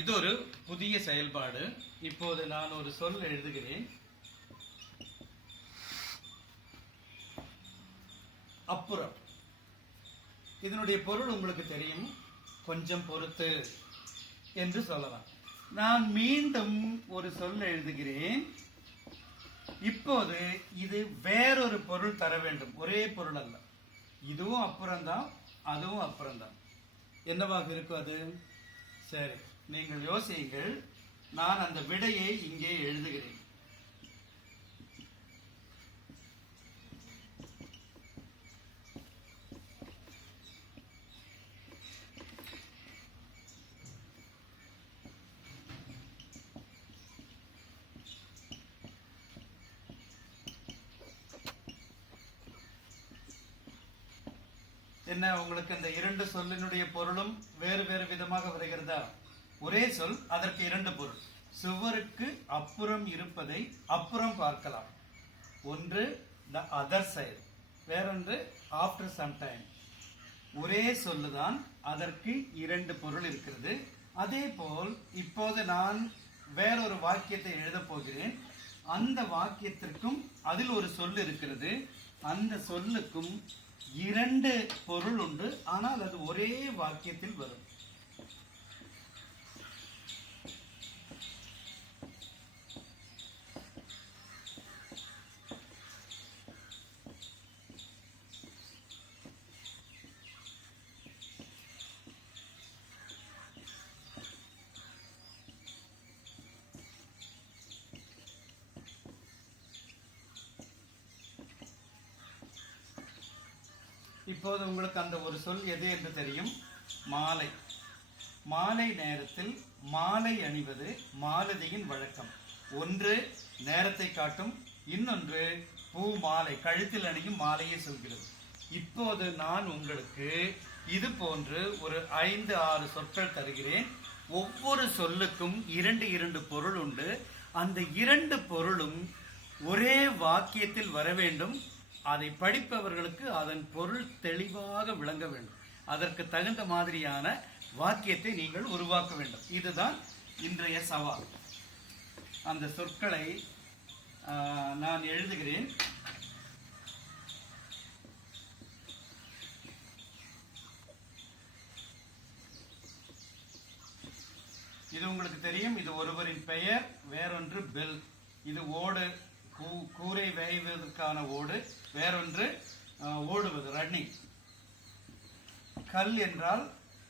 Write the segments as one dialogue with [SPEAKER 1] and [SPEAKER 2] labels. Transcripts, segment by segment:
[SPEAKER 1] இது ஒரு புதிய செயல்பாடு. இப்போது நான் ஒரு சொல் எழுதுகிறேன். அப்புறம். இதனுடைய பொருள் உங்களுக்கு தெரியும். கொஞ்சம் பொறுத்து என்று சொல்லலாம். நான் மீண்டும் ஒரு சொல் எழுதுகிறேன். இப்போது இது வேறொரு பொருள் தர வேண்டும். ஒரே பொருள் அல்ல. இதுவும் அப்புறம்தான் அதுவும் அப்புறம்தான். என்னவாக இருக்கும் அது? சரி நீங்கள் யோசியுங்கள். நான் அந்த விடையை இங்கே எழுதுகிறேன். என்ன உங்களுக்கு இந்த இரண்டு சொல்லினுடைய பொருளும் வேறு வேறு விதமாக வருகிறதா? ஒரே சொல் அதற்கு இரண்டு பொருள். சுவருக்கு அப்புறம் இருப்பதை அப்புறம் பார்க்கலாம். ஒன்று த அதர் சைடு வேறொன்று ஆஃப்டர் சம் டைம் ஒரே சொல்லுதான் அதற்கு இரண்டு பொருள் இருக்கிறது. அதே போல் இப்போது நான் வேறொரு வாக்கியத்தை எழுதப் போகிறேன். அந்த வாக்கியத்திற்கும் அதில் ஒரு சொல் இருக்கிறது. அந்த சொல்லுக்கும் இரண்டு பொருள் உண்டு. ஆனால் அது ஒரே வாக்கியத்தில் வரும். இப்போது உங்களுக்கு அந்த ஒரு சொல் எது என்று தெரியும்? மாலை. மாலை நேரத்தில் மாலை அணிவது மாலதியின் வழக்கம். ஒன்று நேரத்தை காட்டும் இன்னொன்று பூ மாலை கழுத்தில் அணியும் மாலையை சொல்கிறது. இப்போது நான் உங்களுக்கு இது போன்று ஒரு ஐந்து ஆறு சொற்கள் தருகிறேன். ஒவ்வொரு சொல்லுக்கும் இரண்டு இரண்டு பொருள் உண்டு. அந்த இரண்டு பொருளும் ஒரே வாக்கியத்தில் வர வேண்டும். அதை படிப்பவர்களுக்கு அதன் பொருள் தெளிவாக விளங்க வேண்டும். அதற்கு தகுந்த மாதிரியான வாக்கியத்தை நீங்கள் உருவாக்க வேண்டும். இதுதான் இன்றைய சவால். அந்த சொற்களை நான் எழுதுகிறேன். இது உங்களுக்கு தெரியும். இது ஒருவரின் பெயர் வேறொன்று பெல். இது ஓடு. கூரை வேய்வதற்கான ஓடு வேறொன்று ஓடுவது ரன்னிங் கல் என்றால்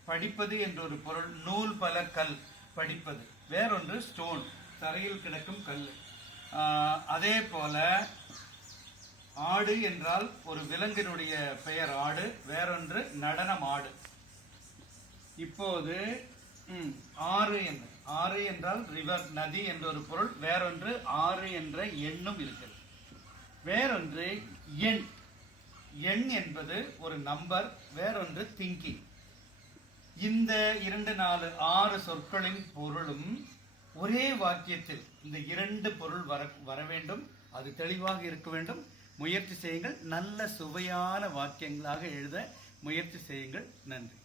[SPEAKER 1] படிப்பது என்ற ஒரு பொருள் நூல் பல கல் படிப்பது. வேறொன்று ஸ்டோன் தரையில் கிடக்கும் கல். அதே போல ஆடு என்றால் ஒரு விலங்கினுடைய பெயர் ஆடு வேறொன்று நடனம் ஆடு. இப்போது ஆறு என்ன? ஆறு என்றால் ரிவர் நதி என்ற ஒரு பொருள். வேறொன்று ஆறு என்ற எண்ணும் இருக்கிறது. வேறொன்று எண். எண் என்பது ஒரு நம்பர் வேறொன்று திங்கிங் இந்த இரண்டு நாலு ஆறு சொற்களின் பொருளும் ஒரே வாக்கியத்தில் இந்த இரண்டு பொருள் வர வர வேண்டும். அது தெளிவாக இருக்க வேண்டும். முயற்சி செய்யுங்கள். நல்ல சுவையான வாக்கியங்களாக எழுத முயற்சி செய்யுங்கள். நன்றி.